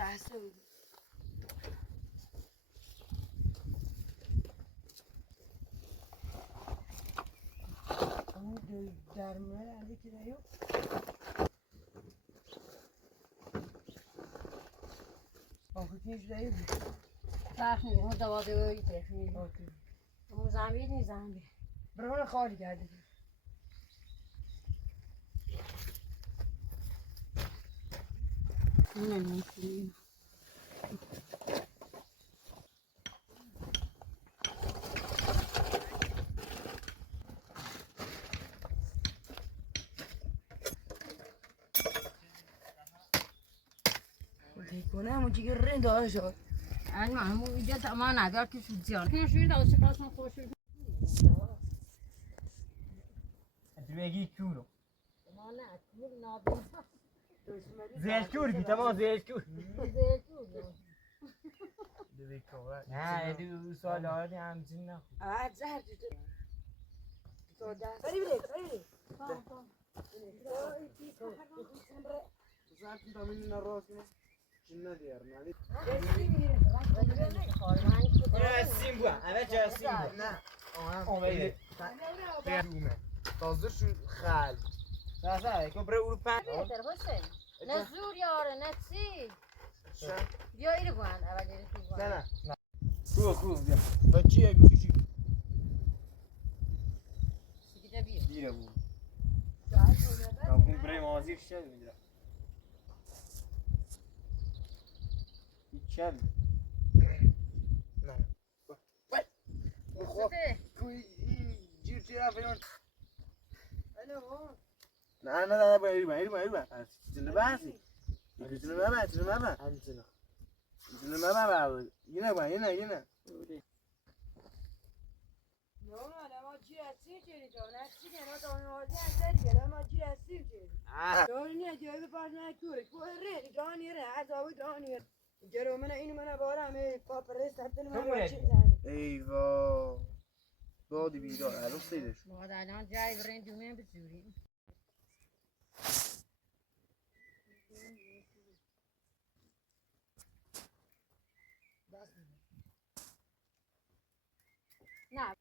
خسته بود. اون درمونه علی که دیو آخه پیش دیو فرق نیم اون دواده بایی تکنیم اون زنبید نی زنبید برای خالی کرده اینه نیستیم کنه همون چی که رنگ داره شد این همون اینجا تمام ندار که شد زیان کنه شوید داشته قاسم خوش شد بگی کورو ما نه کور نابین زیلکور کی تمام زیلکور زیلکور نه دو سال آردی همچین نخود زهر تو دست بری بری Zaten tahminin arasında cinne diyor yani. جرسیم بوا اول جرسیم بوا Ne? اومده Dume. Hazır şu khal. ساسا که برای اروپا بهتر حسین نه زور یاره نه چی بیا ایره گوهن اول ایره تو گوهن Ne? کو بیا Bacıya gücü. سیگیده بیا دیره بود جایی کنه کامکن برای مازی شد میدرم چل Ne? Bak. Hop. Kuy cir cir falan. Ana bu. Ne yürüme. Şimdi basi. Şimdi baba. Ançına. Şimdi baba. Yine. نه ما چی هستیم چی تو نه چی نه تو نوازی هستی دیگه ما چی هستیم چی دنیا جای پاس نه کوره کوره جانی ره عذاب جانی جرو من اینو من بارم پاپرس هستن من چی Eyvah. Doğdu bir daha. Alo sayılır. ما الان جای برین دومه بزوریم نه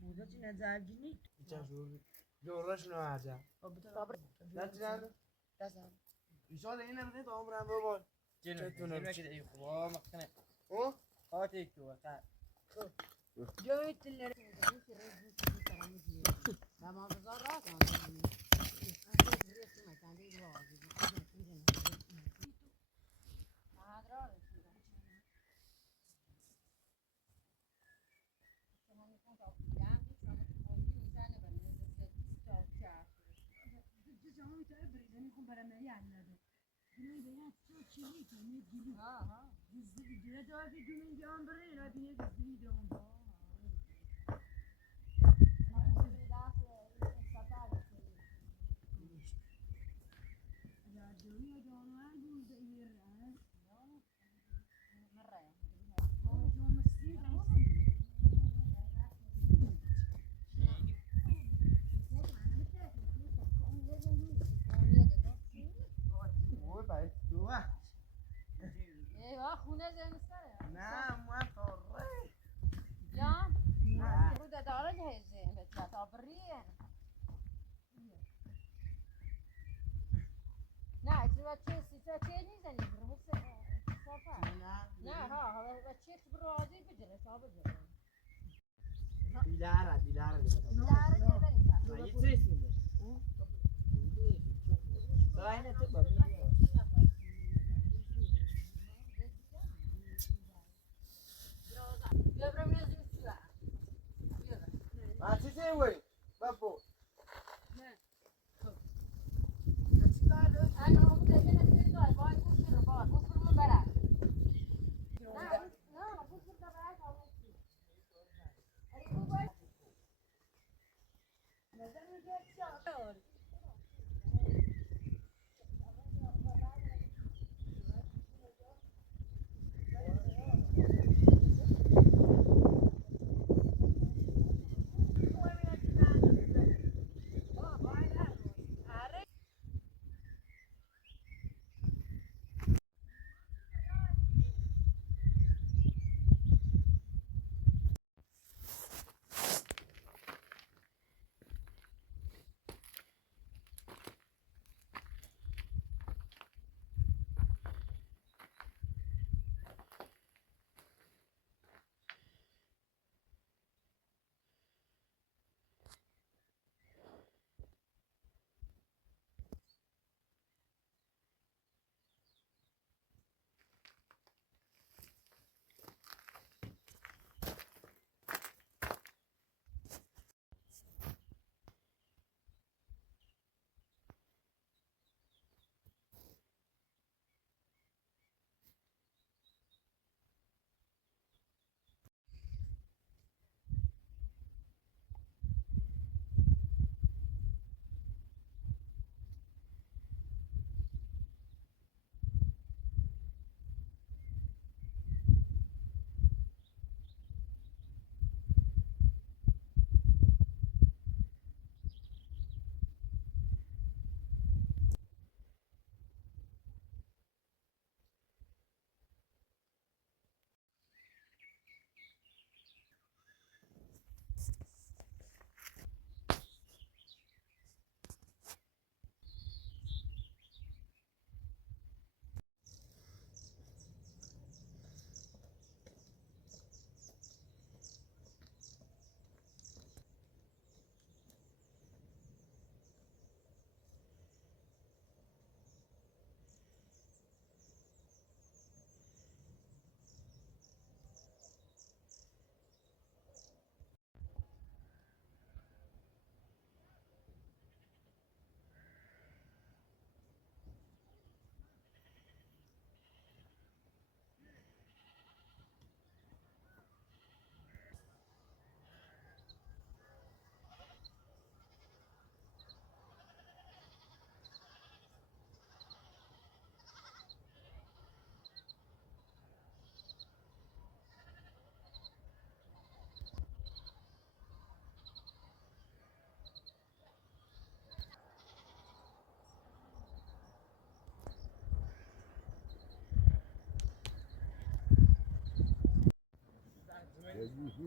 بودا چی نظر جنی Doğruş ne acaba? Gerçekten. İnşallah yine bir de omran baba. جنو كده ايه خوا مقتنع O? هاتي كوا تعال جای تلر ما بزار راست خونه زمستانه نه ما طره یا رو داره جهزه بچه تا بریه نه تو بچه سیتا چه نیزنی برو صافه نه ها بچه تو برو آزی بجره تا بجره dilara داره که بریم ما يتسيسين راينا تبقى ما تسوي بابو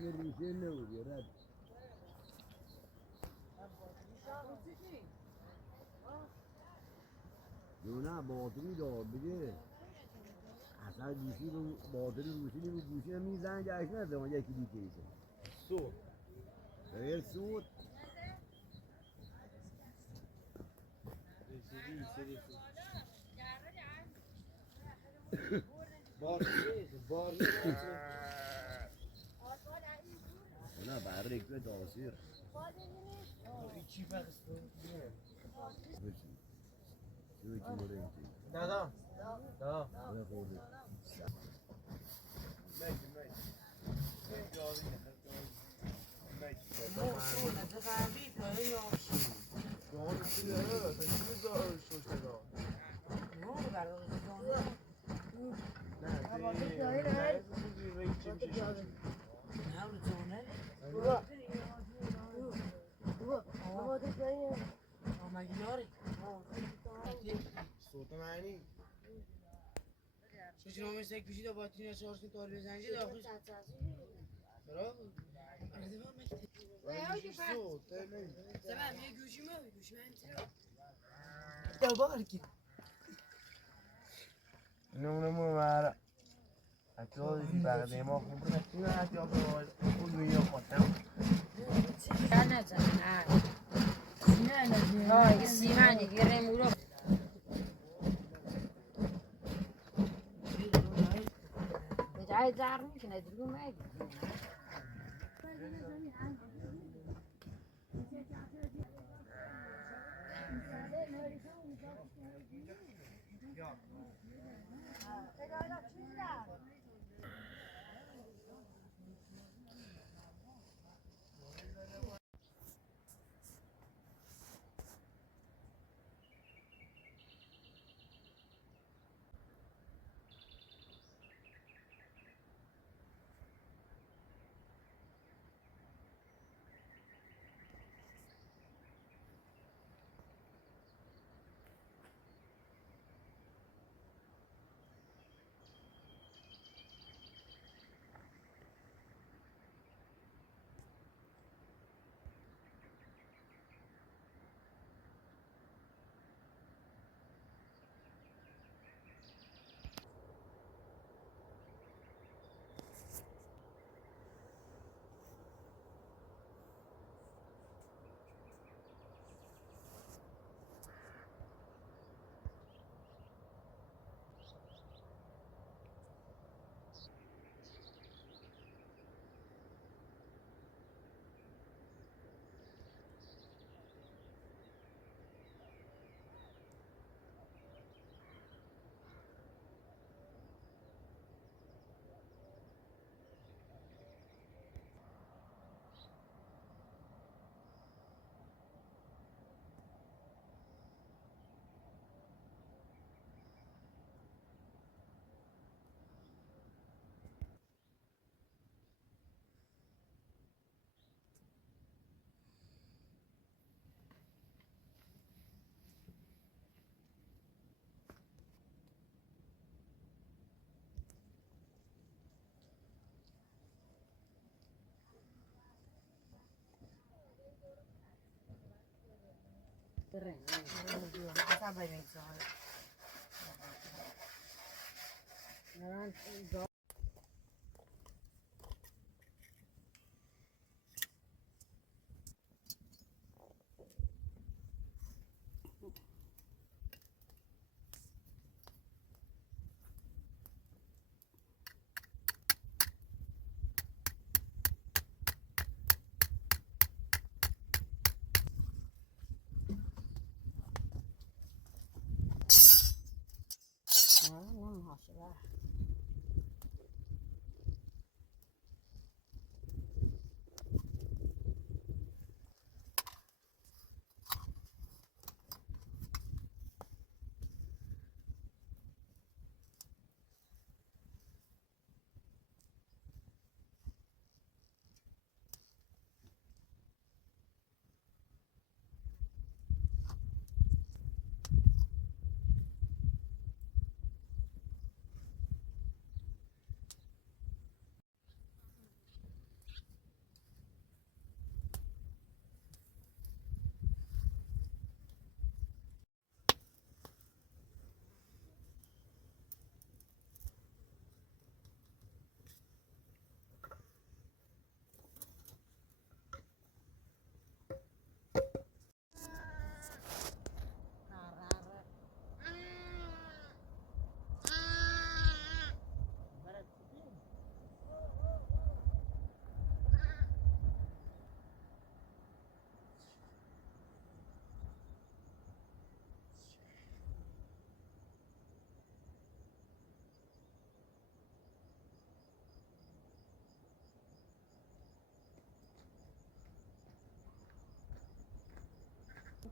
به ریشه نبود یا رد نه باطنی دار بگه اصلا گوشی رو باطنی روشی نمی گوشی هم میزن جایش نده یکی دیگه ایده سود غیر سود بار نه برای که داسیر چی بخست بشین شوی چی بوده این چی دادم دادم بوده خورده صوت معنی شو چرا مثل یک پیشی با تین چهارشون تار بزنجی داخل برای صوت سبب یه گوشی ما گوشی من دوباره نمونه مرا حتی بقیه ما خوب نکنه حتی خوب دنیا خواستم No, che si mangia, che remuro. Dai, zarmi, che ne dico meglio.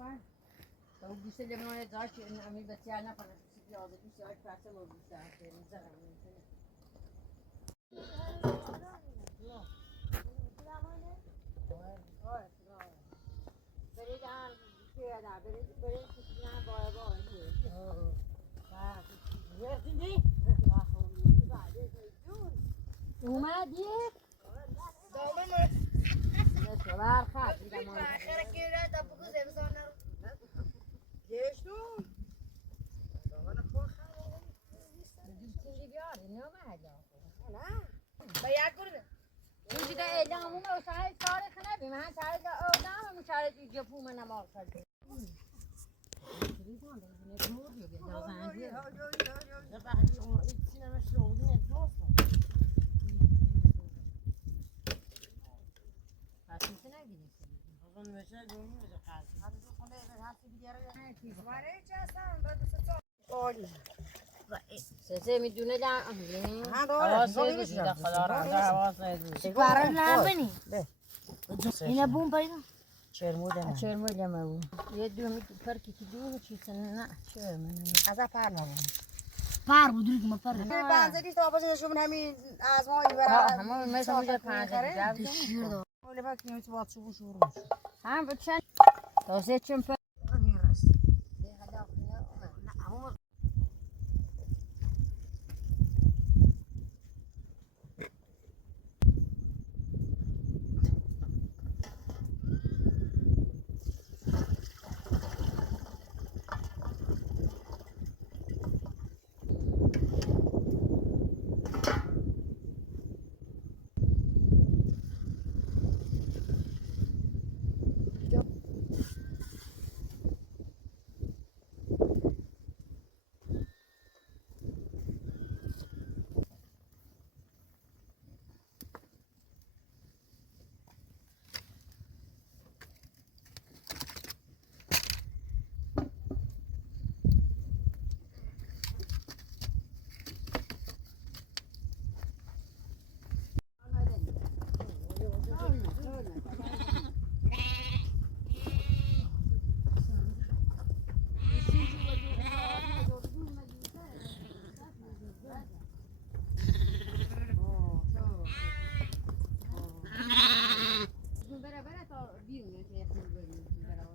fine. So we said them on the Dutch and I mean, but yeah, not gonna see all the so I pass them over to that and اومد یک دامه نشوار خواهد دیدم آخر گیره تا بگو زمزان نرو گشتو دامه خواه چیزی بیاره نمید نه به یک گرده اینجا ده اعلامون رو سرش تاریخ نبیم من سرش آدم هم سرش اینجا پوم نماغ کرده سه میدونه در حواس نگوشید خدا رنده حواس نگوشید برای نبینی اینه بوم پیدا چرموده چرموده ما یه دو میتو پرکی که دو چیزن نه چرموده از پر نبود پر بود روی که ما پر پنزه تا آبازی نشون همین از ما این برای همه مثل اونجا پنجه دیگه شیر دار ولی وقتی نمیتو باید شروع شروع هم بچن تا سه چمپه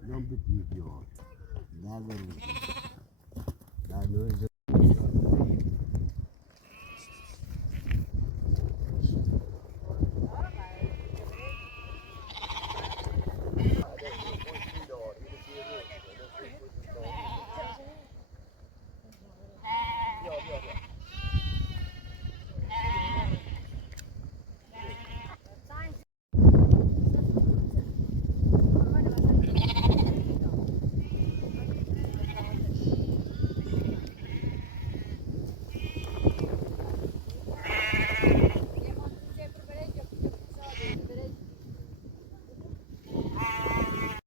Non petit, non. Davvero.